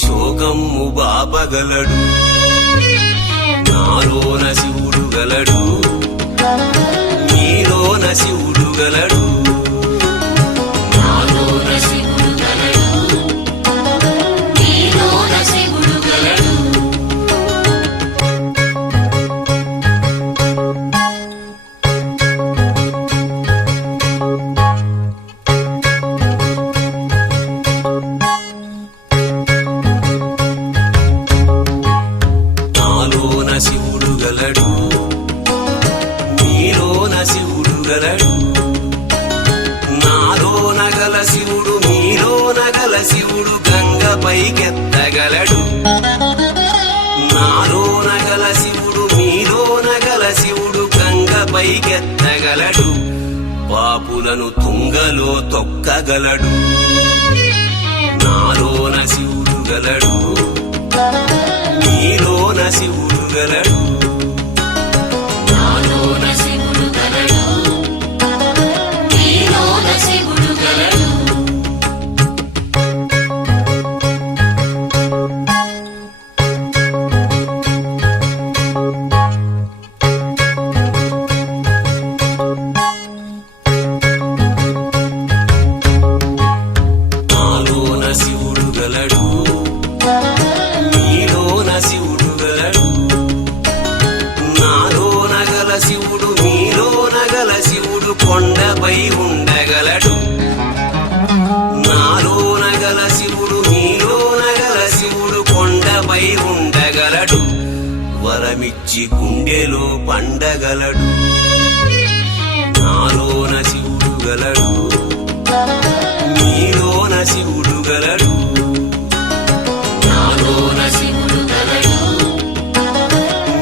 శోకమ్ము బాపగలడు. నాలోన శివుడు గలడు, నీలోన శివుడు గలడు. నాలోన శివుడు గలడు, నీలోన శివుడు గలడు. నాలోన శివుడు గలడు, నీలోన శివుడు గలడు. నాలోన గల శివుడు నీలోన గల శివుడు గంగ పైకెత్తగలడు. నాలోన గల శివుడు నీలోన గల శివుడు గంగ పైకెత్తగలడు. పాపులను తుంగలో తొక్కగలడు. నాలోన శివుడు గలడు, నీలోన శివుడు గలడు. నాలోన శివుడు గలడు, నీలోన శివుడు గలడు. నాలోన శివుడు గలడు, నీలోన శివుడు గలడు. నాలోన గల శివుడు నీలోన గల శివుడు కొండపై ఉండగలడు. నాలోన గల శివుడు నీలోన గల శివుడు కొండపై ఉండగలడు. వరమిచ్చి గుండెలో పండగలడు. నాలోన శివుడు గలడు, నీలోన శివుడు గలడు. నాలోన శివుడు గలడు,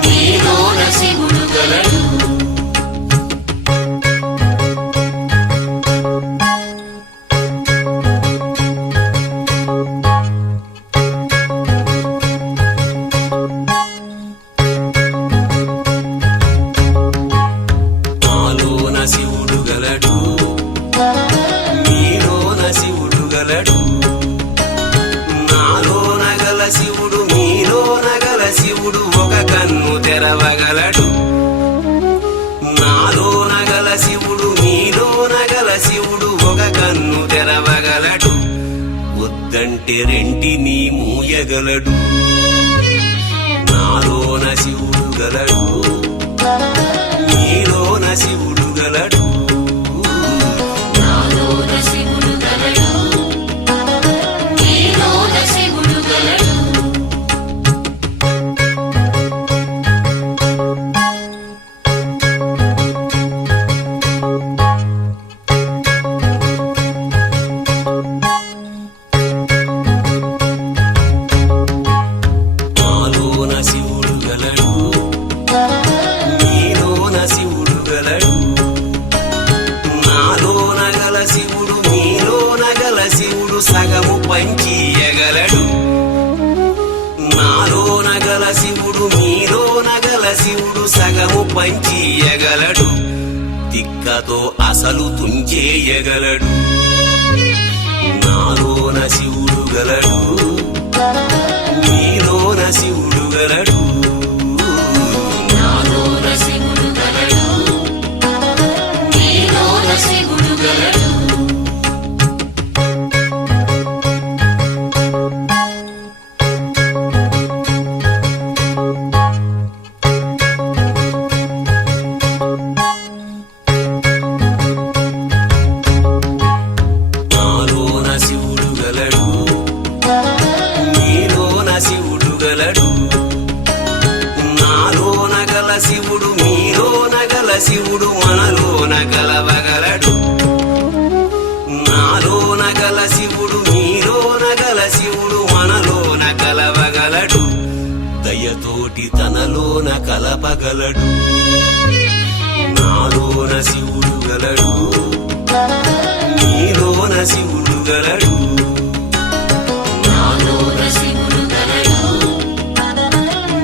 నీలోన శివుడు గలడు. నాలోన శివుడు గలడు, నీలోన శివుడు గలడు. నాలోన గల శివుడు నీలోన గల శివుడు ఒక కన్ను తెరవగలడు. నాలోన గల శివుడు నీలోన గల శివుడు ఒక కన్ను తెరవగలడు. వద్దంటే రెంటిని మూయగలడు. నాలోన శివుడు గలడు, నీలోన శివుడు గలడు. నాలోన శివుడు గలడు, నీలోన శివుడు గలడు. నాలోన శివుడు గలడు, నీలోన శివుడు గలడు. నాలోన గల శివుడు నీలోన గల శివుడు సగము పంచియగలడు. నాలోన గల శివుడు నీలోన గల శివుడు సగము పంచియగలడు. తిక్కతో అసలు తుంచేయగలడు. నాలోన శివుడు గలడు, నీలోన శివుడు గలడు. నాలోన శివుడు గలడు, నీలోన శివుడు గలడు. నాలోన శివుడు గలడు, నీలోన శివుడు గలడు. నాలోన గల శివుడు నీలోన గల శివుడు మనలోన కలవగలడు. నాలోన గల శివుడు నీలోన గల శివుడు మనలోన కలవగలడు. దయతోటి తనలోన కలపగలడు. నాలోన శివుడు గలడు, నీలోన శివుడు గలడు. నాలోన శివుడు గలడు,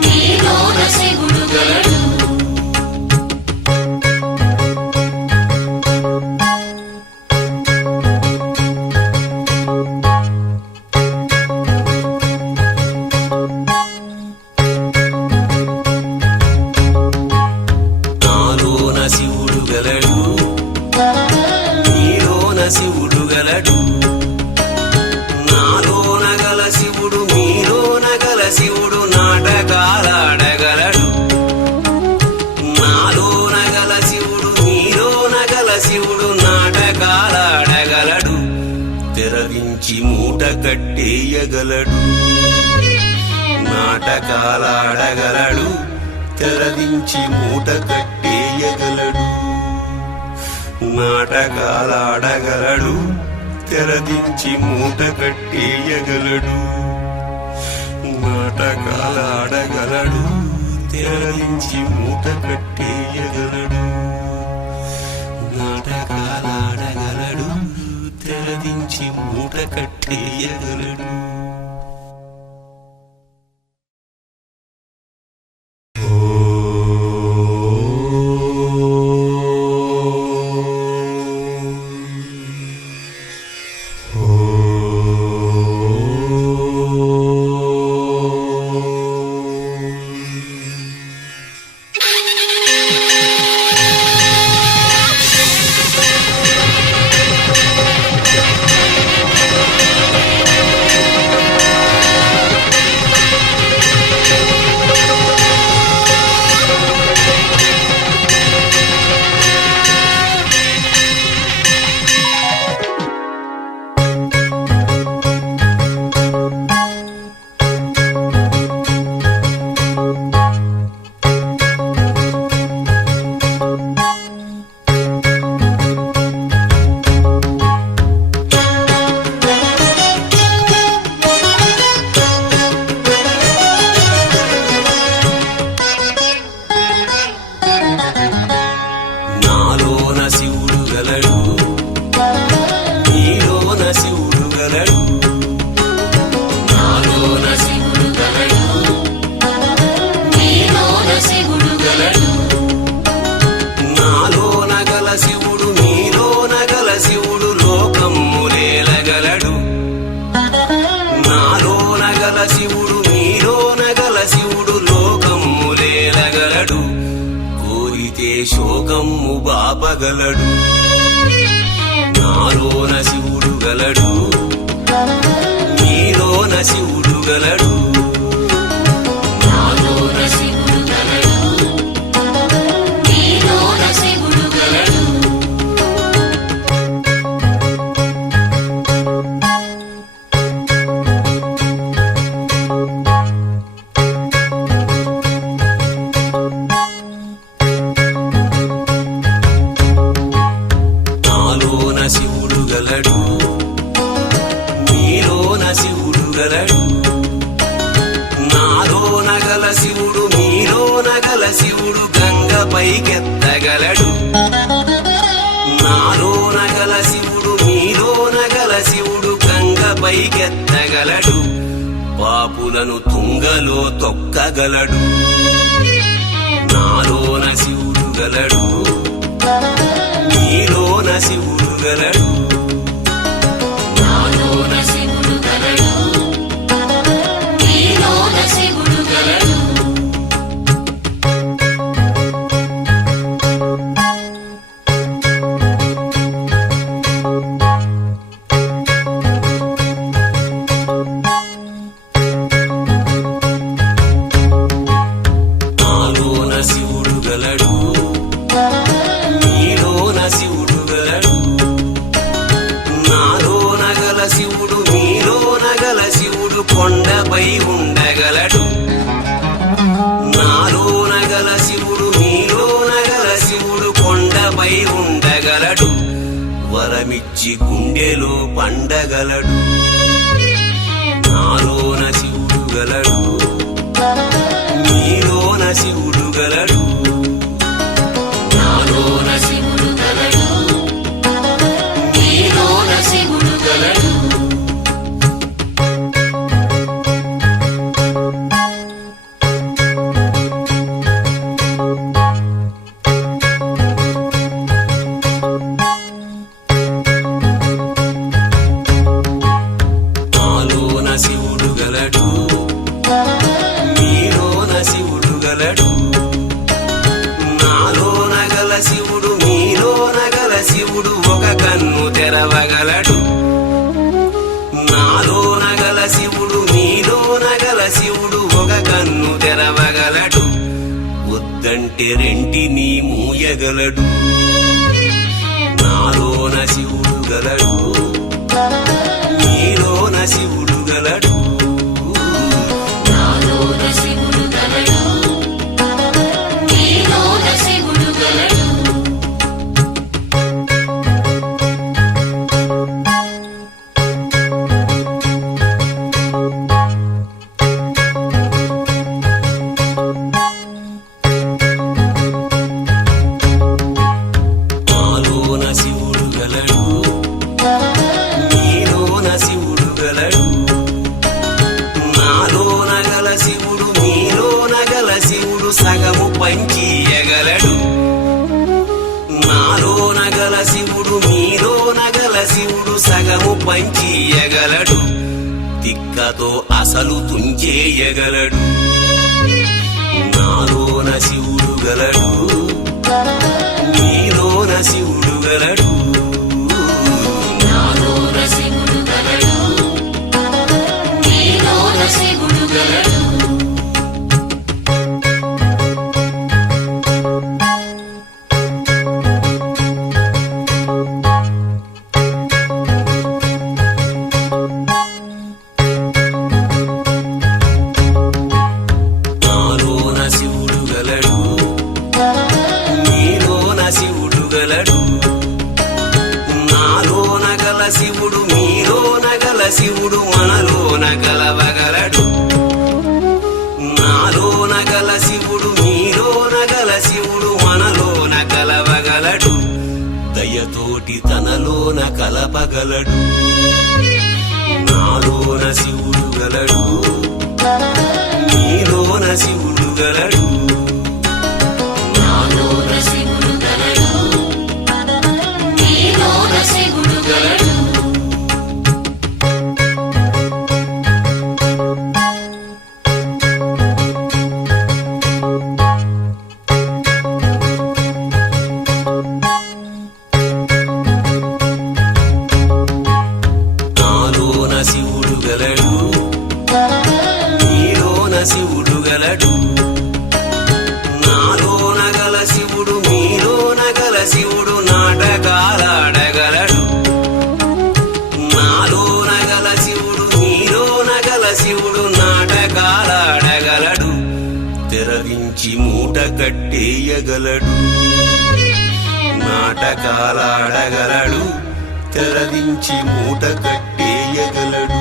నీలోన శివుడు గలడు. వరమిచ్చి మూట కట్టేయగలడు. నాటకాలాడగలడు, తెరదించి మూట కట్టేయగలడు. నాటకాలాడగలడు, తెరదించి మూట కట్టేయగలడు. నాటకాలాడగలడు, తెరదించి మూట కట్టేయగలడు. నాటకాలాడగలడు, తెరదించి మూట కట్టేయగలడు. శివుడు నీలోన గల శివుడు లోకమ్ములేలగలడు. కోరితే శోకమ్ము బాపగలడు. నాలోన శివుడు గలడు, నీలోన శివుడు గలడు. నాలోన శివుడు గలడు, నీలోన శివుడు గలడు. శివుడు గలడు, నీలోన శివుడు గలడు. నాలోన గల శివుడు నీలోన గల శివుడు గంగ పైకెత్తగలడు. నాలోన గల శివుడు నీలోన గల శివుడు గంగ పైకెత్తగలడు. పాపులను తుంగలో తొక్కగలడు. నాలోన శివుడు గలడు, నీలోన శివుడు గలడు. నాలోన శివుడు గలడు, నీలోన శివుడు గలడు. నాలోన శివుడు గలడు, నీలోన శివుడు గలడు. నాలోన గల శివుడు నీలోన గల శివుడు కొండపై ఉండగలడు. నాలోన గల శివుడు నీలోన గల శివుడు కొండపై ఉండగలడు. వరమిచ్చి గుండెలో పండగలడు. నాలోన శివుడు గలడు, నీలోన శివుడు గలడు. నాలోన శివుడు గలడు, నీలోన శివుడు గలడు. నాలోన శివుడు గలడు, నీలోన శివుడు గలడు. నాలోన గల శివుడు నీలోన గల శివుడు ఒక కన్ను తెరవగలడు. నాలోన గల శివుడు నీలోన గల శివుడు ఒక కన్ను తెరవగలడు. వద్దంటే రెంటిని మూయగలడు. నాలోన శివుడు గలడు, నీలో శివుడు గలడు నాలోన శివుడు గలడు నీలోన శివుడు గలడు నాలోన శివుడు గలడు నీలోన శివుడు గలడు నాలోన గల శివుడు నీలోన గల శివుడు సగము పంచియగలడు నాలోన గల శివుడు నీలోన గల శివుడు సగము పంచియగలడు తిక్కతో అసలు తుంచేయగలడు నాలోన శివుడు గలడు నీలోన శివుడు గలడు నాలోన శివుడు గలడు నీలోన శివుడు గలడు నాలోన శివుడు గలడు నీలోన శివుడు గలడు నాలోన గల శివుడు మీలోన గల శివుడు మనలోన కలవగలడు నాలోన గల శివుడు మీలోన గల శివుడు మనలోన కలవగలడు దయతోటి తనలోన కలపగలడు నాలోన శివుడు గలడు నీలోన శివుడు గలడు నాలోన శివుడు గలడు నీలోన శివుడు గలడు నాలోన శివుడు గలడు నీలోన శివుడు గలడు నాలోన గల శివుడు మీలోన గల శివుడు నాటకాలాడగలడు నాలోన గల శివుడు మీలోన గల శివుడు నాటకాలాడగలడు తెరవించి మూట కట్టేయగలడు నాటకాలాడగలడు తెరదించి మూట కట్టేయగలడు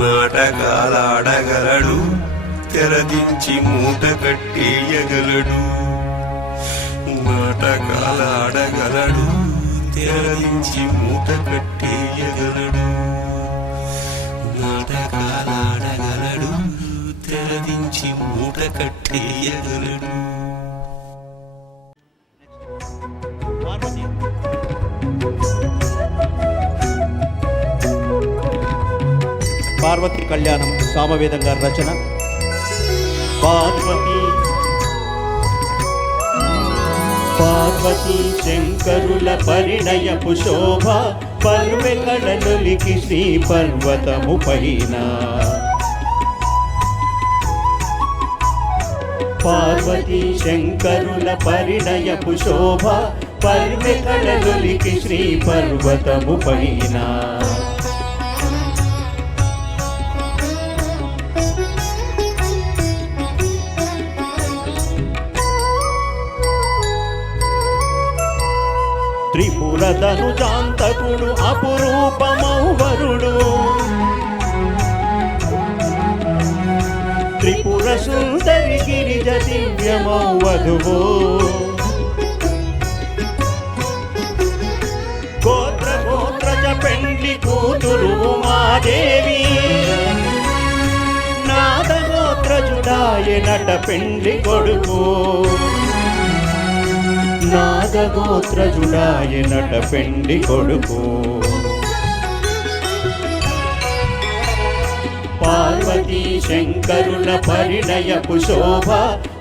నాటకాలాడగలడు తెరదించి మూట కట్టేయగలడు నాటకాలాడగలడు తెరదించి మూట కట్టేయగలడు నాటకాలాడగలడు తెరదించి మూట కట్టేయగలడు పార్వతి కళ్యాణం సామవేదం గారి రచన. పార్వతి పార్వతీ శంకరుల పరిణయపు శోభ పర్వెకడలొలికి శ్రీ పర్వతము పైన. పార్వతీ శంకరుల పరిణయపు శోభ పర్వెకడలొలికి శ్రీ పర్వతము పైన. త్రిపురధను జాంతకుడు అపురూపమౌవరుడు త్రిపుర సుందరి గిరిజ దివ్యమౌవధువు. గోత్రజ పెండ్లి కూతురు ఉమాదేవి నాదగోత్రజుడాయె నట పెండ్లి కొడుకు. నాదగోత్రజుడాయె నట పెండ్లి కొడుకు. పార్వతీ శంకరుల పరిణయపు శోభ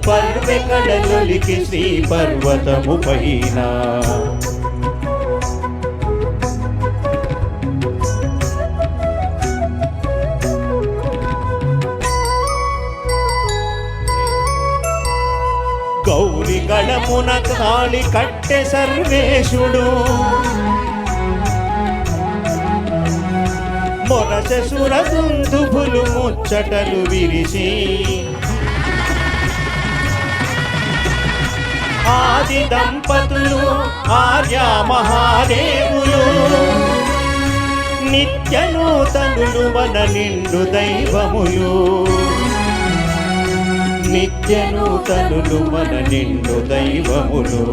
పర్వెకడలొలికి శ్రీ పర్వతము పైన. గౌరి గళమున కాళి కట్టె సర్వేశుడు శశుర దుందుభులు ముచ్చటలు విరిసి ఆది దంపతులు ఆర్య మహాదేవులు నిత్య నూతనులు మన నిండు దైవములు నిత్య నూతనులు మన నిండు దైవములు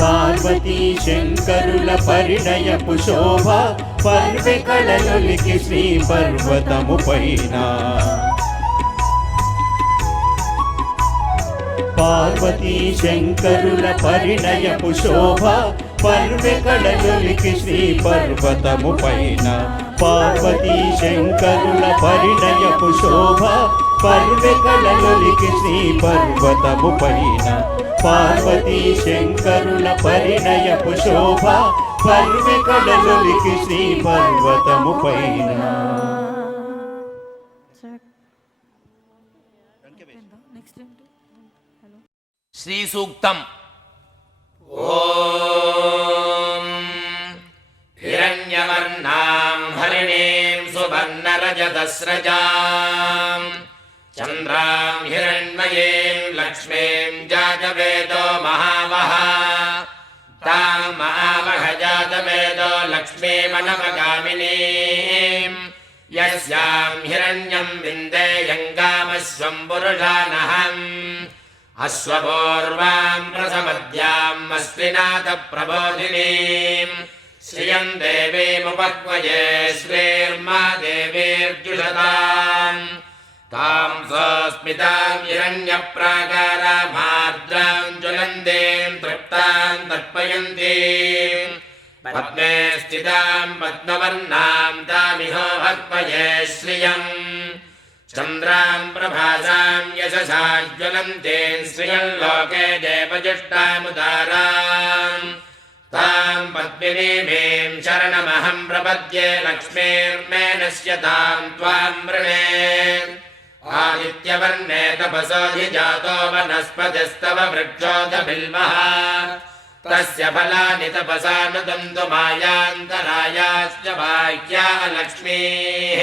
పార్వతీ శంకరుల పరిణయపు శోభ పర్వె కళలొలికి శ్రీ పర్వతము పైన పార్వతీ శంకరుల పరిణయపు శోభ పర్వె కళలొలికి శ్రీ పర్వతము పైన పార్వతీ శంకరుల పరిణయపు శోభ పర్వె కళలొలికి శ్రీ పర్వతము పైన పార్వతీ శంకరుల పరిణయపు శోభ పర్వె కళలొలికి శ్రీ పర్వతము పైన. శ్రీ సూక్తం. ఓం హిరణ్యవర్ణాం హరిణీం సువర్ణరజతస్రజాం చంద్రాం హిరణ్మయీం లక్ష్మీం జాతవేదో మహావహ తాం మహావహ జాతవేదో లక్ష్మీమనమగామినీం యస్యాం హిరణ్యం విందేయంగామస్వం పురుషానహం అశ్వపూర్వాం ప్రసమద్యాం అశ్వినాథ ప్రబోధినీం శ్రియం దేవీముపక్వయే శ్రీర్మా దేవీర్జుషతాం తాం సోస్మితాం హిరణ్యప్రాకారామార్ద్రాం జ్వలంతీం తృప్తాం తర్పయంతీం పద్మే స్థితాం పద్మవర్ణాం తామిహో భక్వయే శ్రియం చంద్రాం ప్రభాసాం యశసా జ్వలంతీం శ్రియం లోకే దేవజుష్టాముదారాం తాం పద్మినీమీం శరణమహం ప్రపద్యే లక్ష్మీర్మే నశ్యతాం త్వాం వృణే ఆదిత్యవర్ణే తపసోధిజాతో వనస్పతిస్తవ వృక్షోదభిల్మః తస్య ఫలాని తపసా నుదంతు మాయాంతరాయాశ్చ బాహ్యా లక్ష్మీః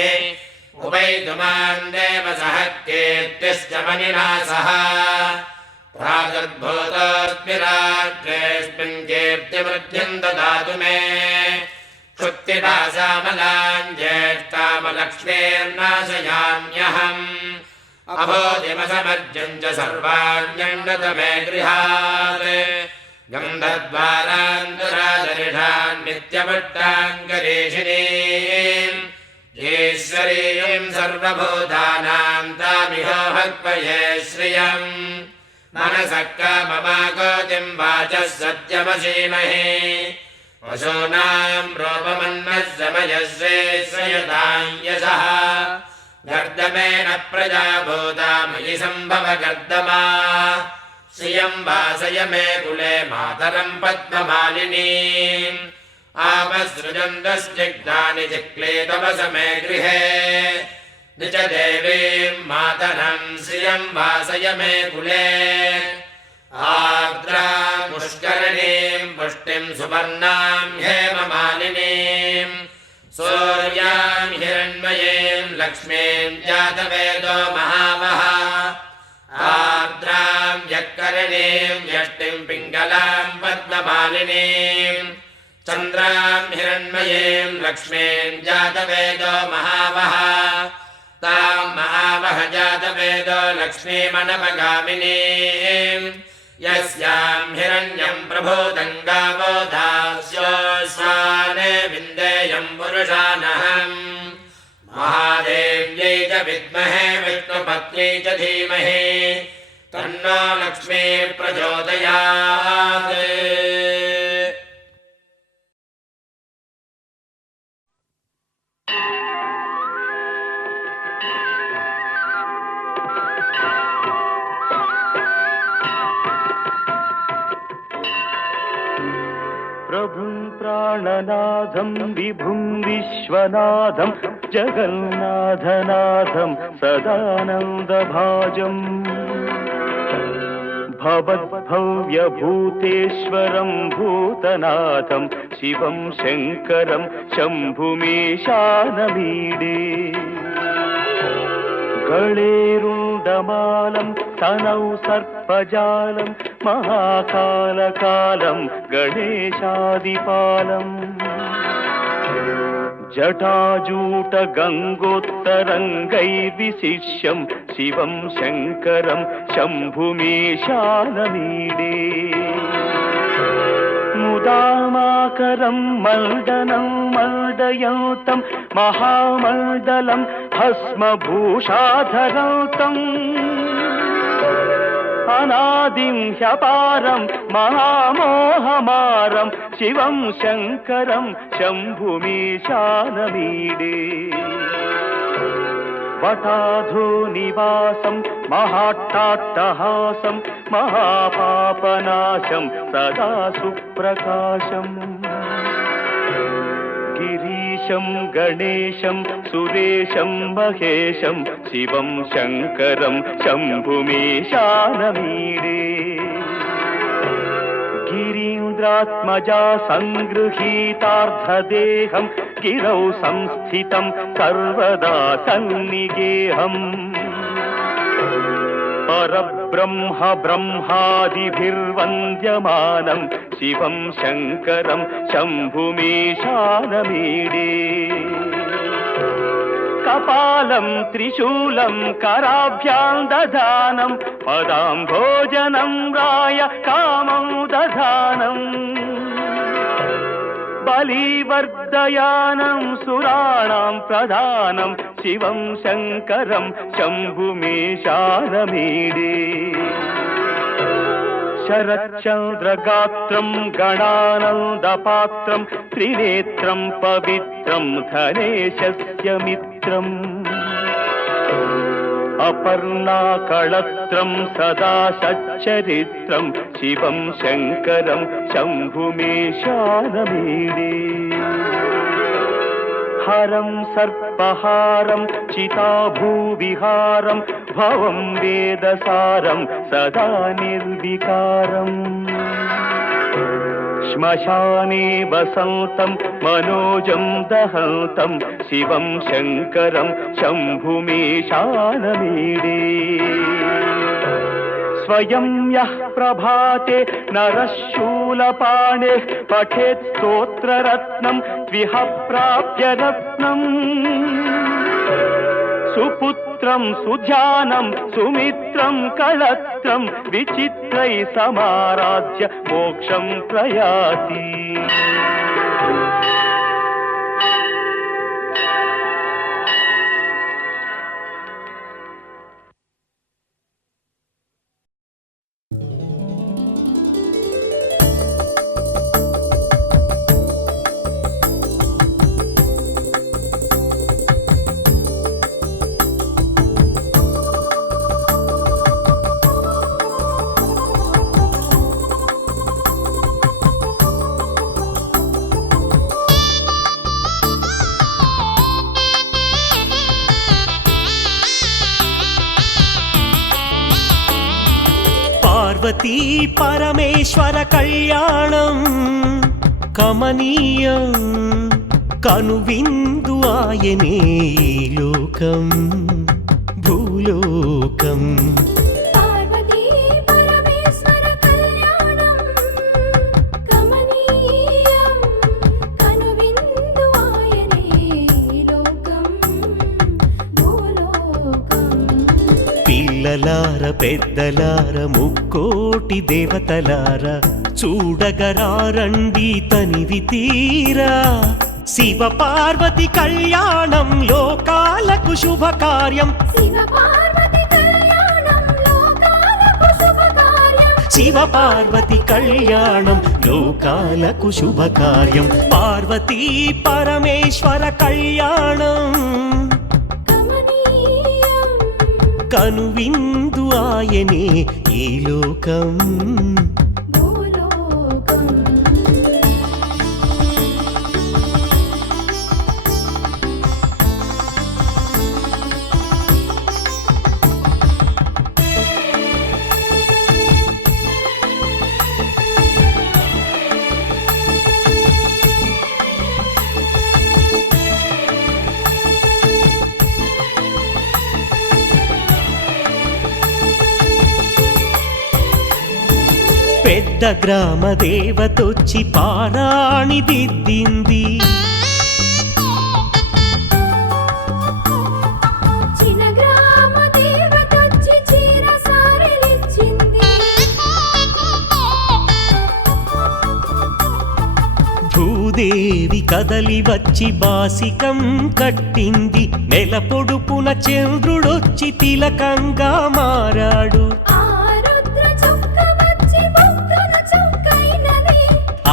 ఉపైతుమాన్ దేవ సహ కీర్తిశ్చ మణినా సహ ప్రాదుర్భూతోऽస్మిరాగ్రేऽస్మిन् కీర్తివృద్ధిం దదాతు మే క్షుత్తిపాశామలాం జ్యేష్ఠామలక్ష్మీర్నాశయామ్యహम् అభోధిమసమర్జం చ సర్వాణ్యండత మే గృహాత్ గంధద్వారాन्तరాదరిషాన్ నిత్యపుట్టాङ्गरीषिणीम् ఈశ్వరీయం సర్వభూతానాం తామిహో భక్వయే శ్రియం మనసః కామమాగోతిం వాచः సత్యమసీమహే పశూనాం రూపమన్మస్సమయశ్రేశ్రయతాం యశః గర్దమేన ప్రజాభూతా మయి సంభవ గర్దమా శ్రియం వాసయ మే కులే మాతరం పద్మమాలినీం ఆపసృజంతస్నిగ్ధాని చిక్లేతవస మే గృహే నిజ దేవీం మాతరం శ్రియం వాసయ మే కులే ఆర్ద్రాం పుష్కరిణీం పుష్టిం సువర్ణాం హేమమాలినీం సూర్యాం హిరణ్మయీం లక్ష్మీం జాతవేదో మహావహ ఆర్ద్రాం యక్కరిణీం యష్టిం పింగళాం పద్మమాలినీం చంద్రాం హిరణ్మయీం లక్ష్మీం జాతవేదో మహావహ తాం మహావహ జాతవేదో లక్ష్మీమనమగామినీం యస్యాం హిరణ్యం ప్రభూతం గావో దాస్యోస్వానే విందేయం పురుషానహం మహాదేవ్యై చ విద్మహే విష్ణుపత్న్యై చ ధీమహి తన్నో లక్ష్మీ ప్రచోదయాత్. ప్రభుం ప్రాణనాథం విభుం విశ్వనాథం జగన్నాథనాథం సదానందభాజం भवद्भव्यभूतेश्वरं भूतनाथं शिवं शङ्करं शम्भुमीशानमीडे गळेरुण्डमालं तनौ सर्पजालं महाकालकालं गणेशादिपालम् जटाजूटगङ्गोत्तरङ्गैर्विशिष्यं शिवं शङ्करं शम्भुमीशानमीडे मुदामाकरं मण्डनं मण्डयन्तं महामण्डलं भस्मभूषाधरन्तम् अनादिं ह्यपारं महामोहमारं शिवं शङ्करं शम्भुमीशानमीडे वटाधोनिवासं महाट्टाट्टहासं महापापनाशं सदा सुप्रकाशम् गिरीशं गणेशं सुरेशं महेशं शिवं शङ्करं शम्भुमीशानमीडे गिरीन्द्रात्मजा सङ्गृहीतार्धदेहं गिरौ संस्थितं सर्वदा सन्निगेहम् परब्रह्म ब्रह्मादिभिर्वन्द्यमानं शिवं शङ्करं शम्भुमीशानमीडे कपालं त्रिशूलं कराभ्यां दधानं पदाम्भोजनं राय कामं दधानम् बलिवर्धयानं सुराणां प्रधानं शिवं शङ्करं शम्भुमीशानमीडे शरच्चन्द्रगात्रं गणानन्दपात्रं त्रिनेत्रं पवित्रं धनेशस्य मित्रम् अपर्णाकळत्रं सदा सच्चरित्रं शिवं शङ्करं शम्भुमीशानमीडे हरं सर्पहारं चिताभूविहारं भवं वेदसारं सदा निर्विकारम् श्मशाने वसन्तं मनोजं दहन्तं शिवं शङ्करं शम्भुमीशानमीडे स्वयं यः प्रभाते नरः शूलपाणेः पठेत् स्तोत्ररत्नं त्विह प्राप्य रत्नम् सुपुत्रं सुध्यानं सुमित्रं कळत्रं विचित्रै समाराध्य मोक्षं प्रयाति పార్వతీ పరమేశ్వర కళ్యాణం కమనీయం కనువిందు ఆయనే ఈ లోకం భూలోకం పార్వతీ పరమేశ్వర కళ్యాణం కమనీయం కనువిందు ఆయనే లోకం భూలోకం పిల్లలార పెద్దలార ముక్కోటి దేవతలార చూడగరారండి తనివి తీరా శివ పార్వతి కళ్యాణం లోకాలకు శుభకార్యం శివ పార్వతి కళ్యాణం లోకాలకు శుభకార్యం శివ పార్వతి కళ్యాణం లోకాలకు శుభకార్యం పార్వతీ పరమేశ్వర కళ్యాణం కమనీయం కనువిందు ఆయనే ఈ లోకం భూలోకం పెద్ద గ్రామ దేవతొచ్చి పారాణి దిద్దింది. చిన్న గ్రామ దేవతొచ్చి చీర సారెలిచ్చింది. భూదేవి కదలి వచ్చి బాసికం కట్టింది. నెల పొడుపున చంద్రుడొచ్చి తిలకంగా మారాడు. ఆ రుద్ర చుక్క వచ్చి బుగ్గన చుక్కైనది.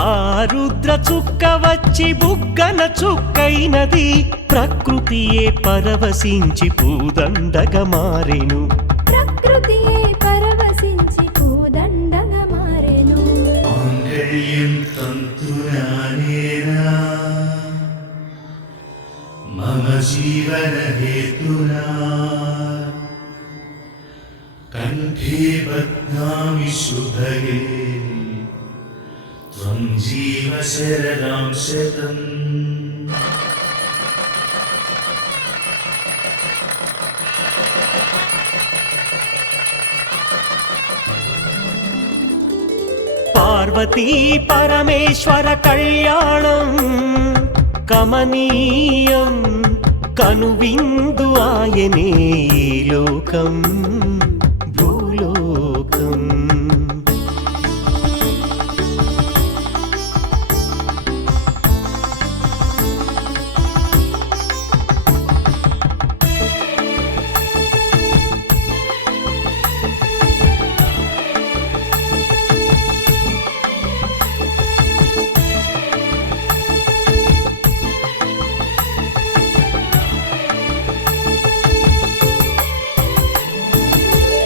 ఆ రుద్ర చుక్క వచ్చి బుగ్గన చుక్కైనది. ప్రకృతియే పరవశించి పూదండగా మారెను. ప్రకృతియే పరవశించి పూదండగా మారెను. మాంగళ్యం తంతునానేనా మమ జీవన హేతునా కంఠే బధ్నామి శుభగే త్వం జీవ శరదాం శతం. పార్వతీ పరమేశ్వర కళ్యాణం కమనీయం కనువిందు ఆయనే ఈ లోకం భూలోకం.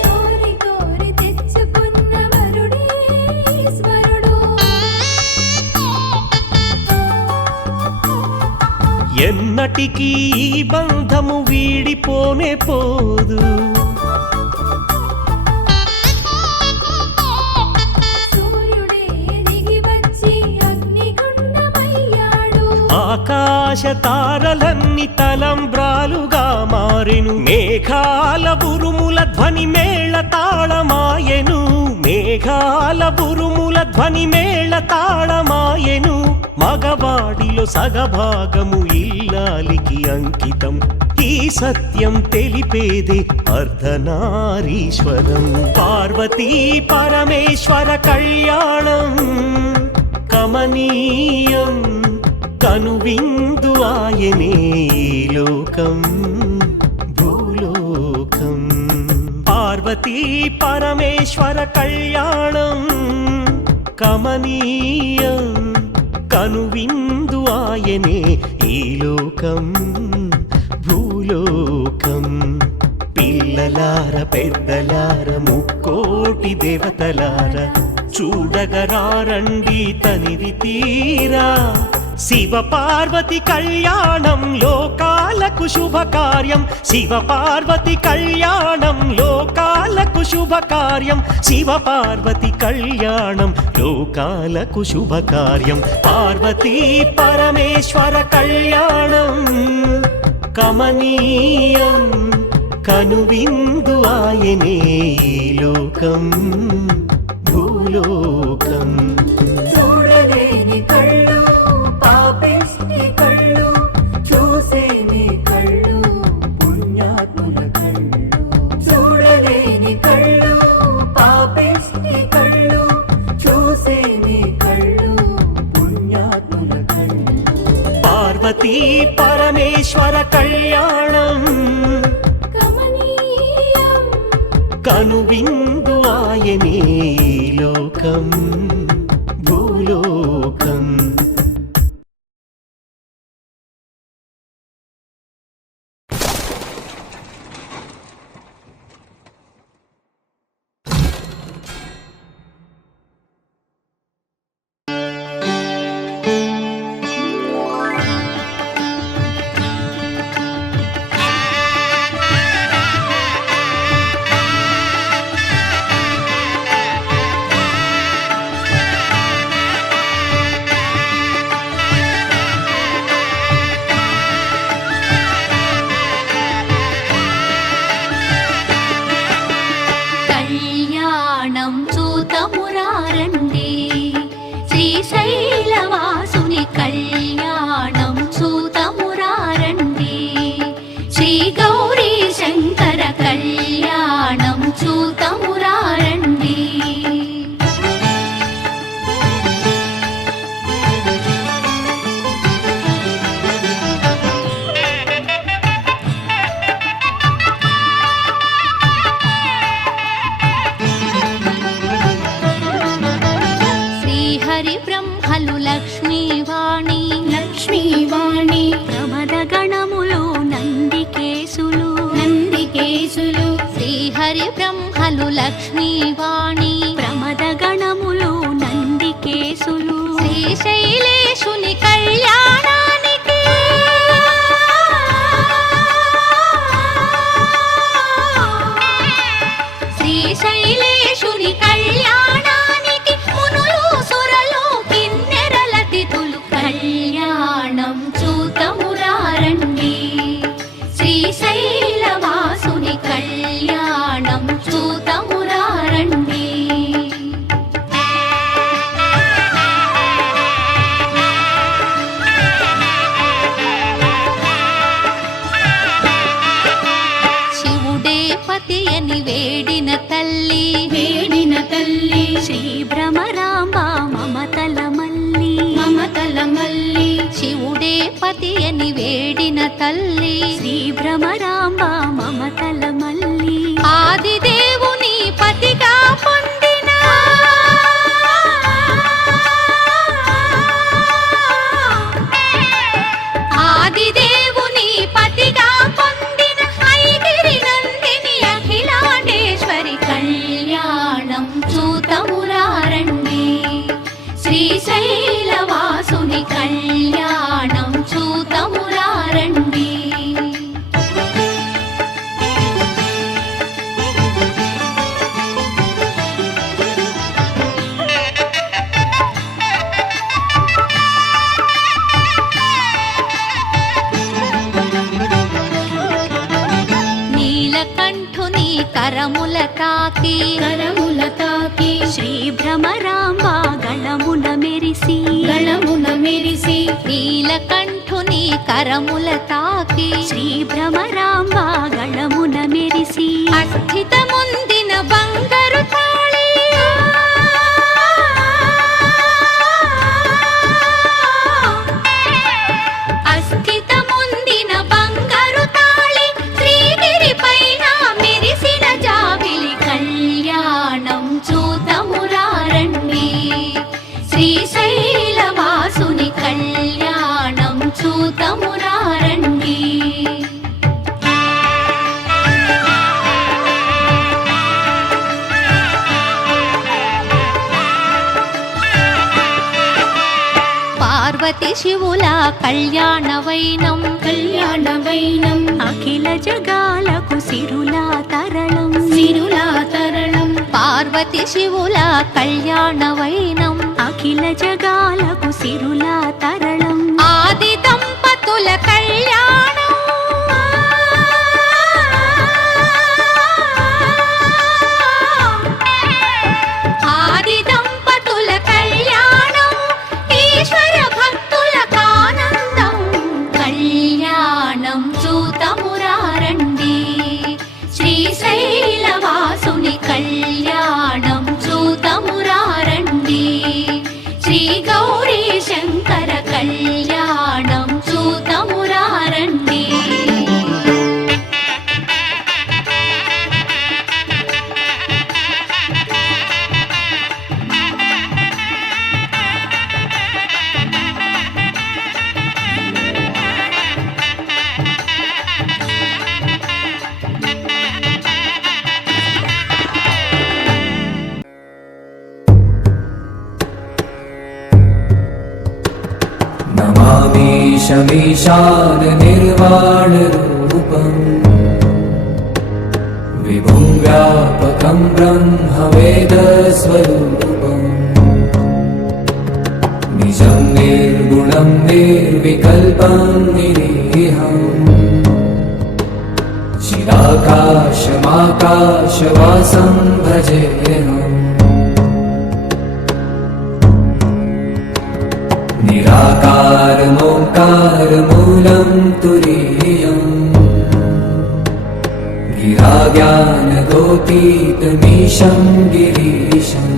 కోరి కోరి తెచ్చుకున్న వరుడే ఈశ్వరుడు. ఎన్నటికీ ఈ బంధము వీడిపోనే పోదు. సూర్యుడే దిగి వచ్చి అగ్నిగుండమయ్యాడు. ఆకాశ తారలన్నీ తలంబ్రాలుగా మారెను. మేఘాల ఉరుముల ధ్వని మేళ తాళమాయెను. మేఘాల ఉరుముల ధ్వని మేళ తాళమాయెను. మగవాడిలో సగభాగము ఇల్లాలికి అంకితం. ఈ సత్యం తెలిపేదే అర్ధనారీశ్వరం. పార్వతీ పరమేశ్వర కళ్యాణం కమనీయం కనువిందు ఆయనే ఈ లోకం భూలోకం. పార్వతీ పరమేశ్వర కళ్యాణం కమనీయం కనువిందు ఆయనే ఈ లోకం భూలోకం. పిల్లలార పెద్దలార ముక్కోటి దేవతలార చూడగరారండి తనివి తీరా. శివ పార్వతి కళ్యాణం లోకాలకు శుభకార్యం. శివ పార్వతి కళ్యాణం లోకాలకు శుభకార్యం. శివ పార్వతి కళ్యాణం లోకాలకు శుభకార్యం. పార్వతీ పరమేశ్వర కళ్యాణం కమనీయం కనువిందు ఆయనే ఈ లోకం భూలోకం. చూడలేని కళ్ళు పాపిష్టి కళ్ళు, చూసేని కళ్ళు పుణ్యాత్ముల కళ్ళు. చూడలేని కళ్ళు పాపిష్టి కళ్ళు, చూసేని కళ్ళు పుణ్యాత్ముల కళ్ళు. పార్వతీ పరమేశ్వర కళ్యాణం కమనీయం కనువిందు ఆయనే ఈ లోకం భూలోకం. చూతమురారండి శ్రీశైలవాసుని కళ్యాణం చూతమురారండి శ్రీ గౌరీ శంకర కళ్యాణం చూతమురారండి శ్రీహరి బ్రహ్మలు లక్ష్మీవాణి లక్ష్మీవాణి ప్రమద గణములు నందికేశులు నందికేశులు శ్రీహరి బ్రహ్మలు లక్ష్మీవాణి ప్రమద గణములు నందికేశులు శ్రీశైలేశుని కళ్యాణానికి శ్రీశైలేశుని కళ్యాణానికి మునులు సురలు కిన్నెరల తిథులు కళ్యాణం చూతమురారండి శ్రీశైలవాసుని కళ్యాణం చూతమురారండి శివుడే పతి అని వేడిన తల్లి శ్రీ భ్రమరాంబ మమతల మల్లి శివుడే పతి అని వేడిన తల్లి శ్రీ భ్రమరాంబ మమతల మల్లి ఆదిదేవుని పతిగా పొందిన ఆదిదేవుని పతిగా పొందిన ఐగిరి నందిని అఖిలాండేశ్వరి కళ్యాణం చూతమురారండి శ్రీశైలవాసుని కళ్యాణం చూతమురారండి నీలకంఠుని కరముల తాకి శ్రీ భ్రమరాంబ గళమున మెరిసి నీలకంఠుని కరముల తాకి శ్రీ భ్రమరాంబ గళమున మెరిసి అస్థితముందిన బంగారు తాళి అస్థితముందిన బంగారు తాళి శ్రీగిరి పైన మెరిసిన జాబిలి కళ్యాణం చూతమురారండి శ్రీశైలవాసుని కళ్యాణం చూతమురారండి పార్వతి శివుల కళ్యాణవైనం అఖిల జగాలకు సిరులా తరళం పార్వతి శివుల కళ్యాణవైనం అఖిల జగాలకు సిరులా తరళం ఆది దంపతుల కళ్యాణం ఆది దంపతుల కళ్యాణం ఈశ్వర భక్తుల కానందం కళ్యాణం చూతమురారండి శ్రీశైలవాసుని కళ్యాణం చూతమురారండి శ్రీ గౌరీ శంకర కళ్యాణం చూతమురారండి शमीशान निर्वाणरूपम् विभुं व्यापकं ब्रह्मवेदस्वरूपम् निजं निर्गुणं निर्विकल्पं निरीहम् चिदाकाशमाकाशवासं भजेऽहम् निराकारमोङ्कारमूलं तुरीयम् गिराज्ञानगोपीतमीशं गिरीशम्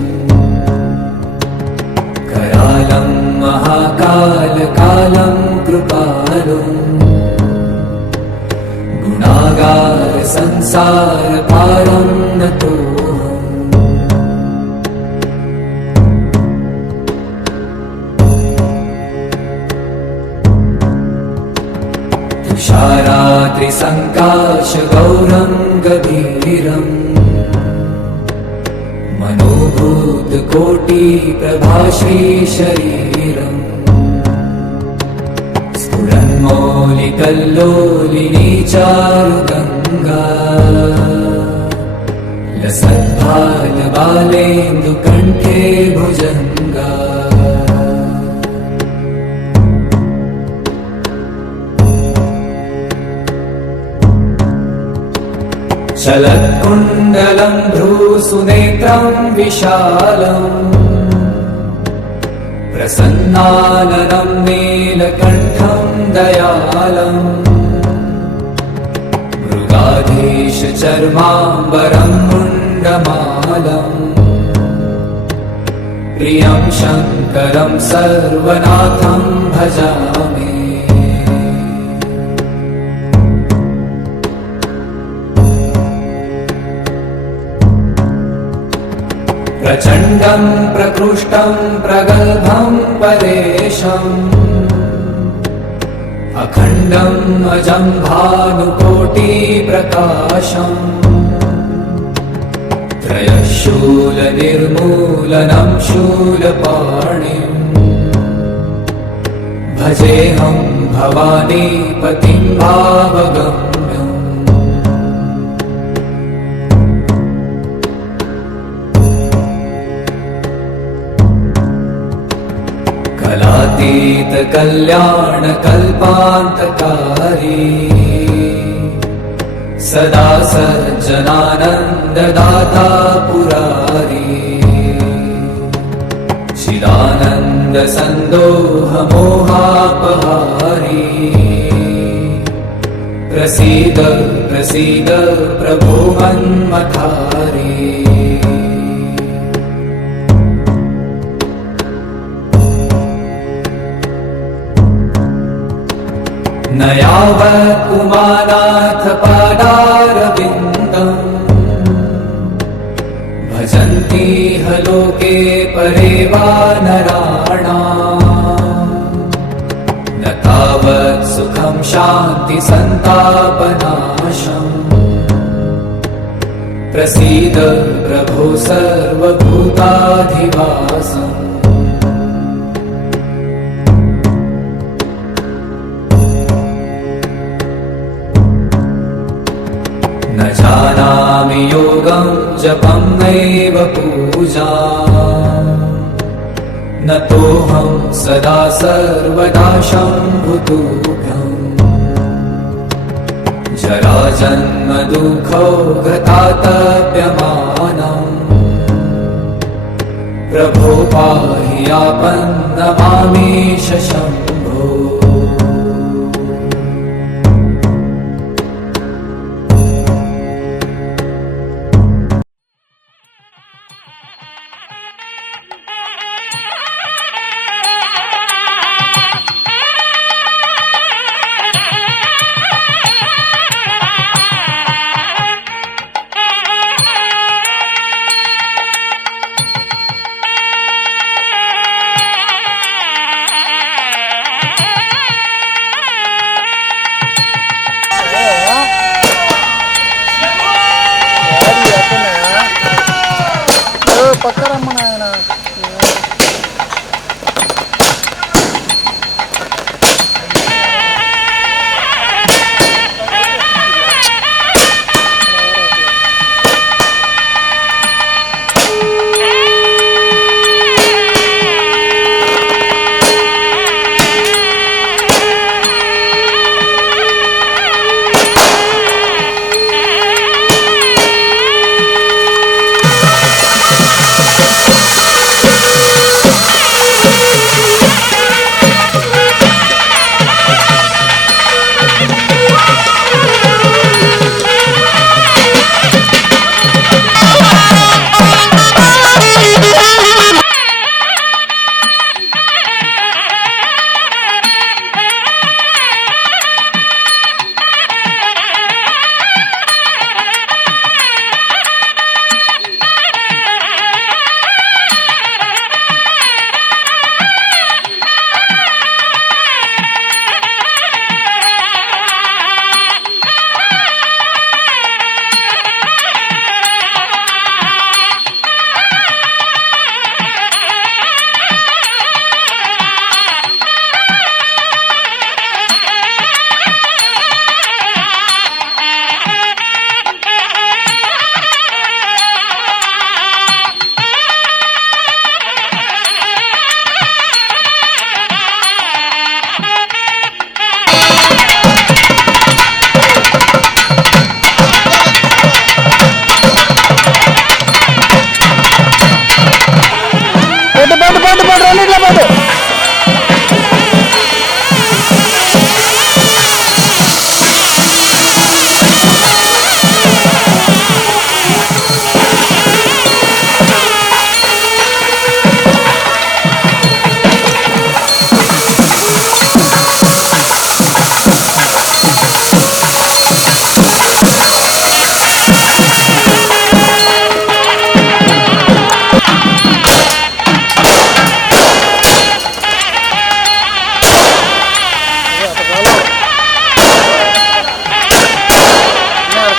करालं महाकालकालं कृपालुम् गुणागार संसारपारं नतोऽहम् तुषारात्रिसङ्काशगौरं गभीरम् मनोभूतकोटिप्रभाश्रीशरीरम् स्फुरन्मौलिकल्लोलिनी चारुगङ्गा लसद्भालबालेन्दुकण्ठे भुजङ्गा चलत्कुण्डलं भ्रूसुनेत्रं विशालम् प्रसन्नाननं नीलकण्ठं दयालम् मृगाधीशचर्माम्बरं मुण्डमालम् प्रियं शङ्करं सर्वनाथं भजामि प्रचण्डं प्रकृष्टं प्रगल्भं परेशम् अखण्डम् अजं भानुकोटिप्रकाशम् त्रयशूलनिर्मूलनं शूलपाणिम् भजेऽहं भवानीपतिं भावगम्यम् कलातीतकल्याणकल्पान्तकारी सदा सज्जनानन्ददाता पुरारी चिदानन्दसन्दोहमोहापहारी प्रसीद प्रसीद प्रभो मन्मथारी न यावत् उमानाथ पादारविन्दम् भजन्ति ह लोके परे वा नराणाम् न तावत् सुखं शान्ति सन्तापनाशम् प्रसीद प्रभो सर्वभूताधिवासम् न जानामि योगं जपं नैव पूजा न तोऽहं सदा सर्वदा शम्भुतुभ्यम् जराजन्म दुःखौ गतातप्यमानम् प्रभो पाहि आपन्नमामीश शम्भो పక్కరమ్మ నాయన పాటు రెండిట్లో పాటు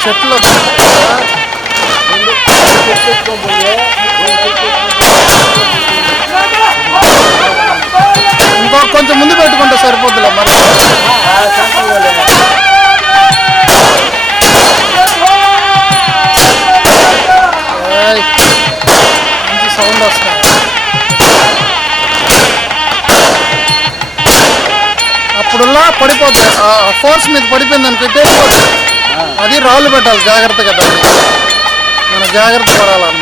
చెట్లు ఇంకో కొంచెం ముందు పెట్టుకుంటే సరిపోద్దులే మరి మంచి సౌండ్ వస్తుంది అప్పుడులా పడిపోద్ది ఫోర్స్ మీద పడిపోయింది అనుకుంటే అది రాళ్ళు పెట్టాలి జాగ్రత్తగా దాన్ని మనం జాగ్రత్త పడాలన్నమాట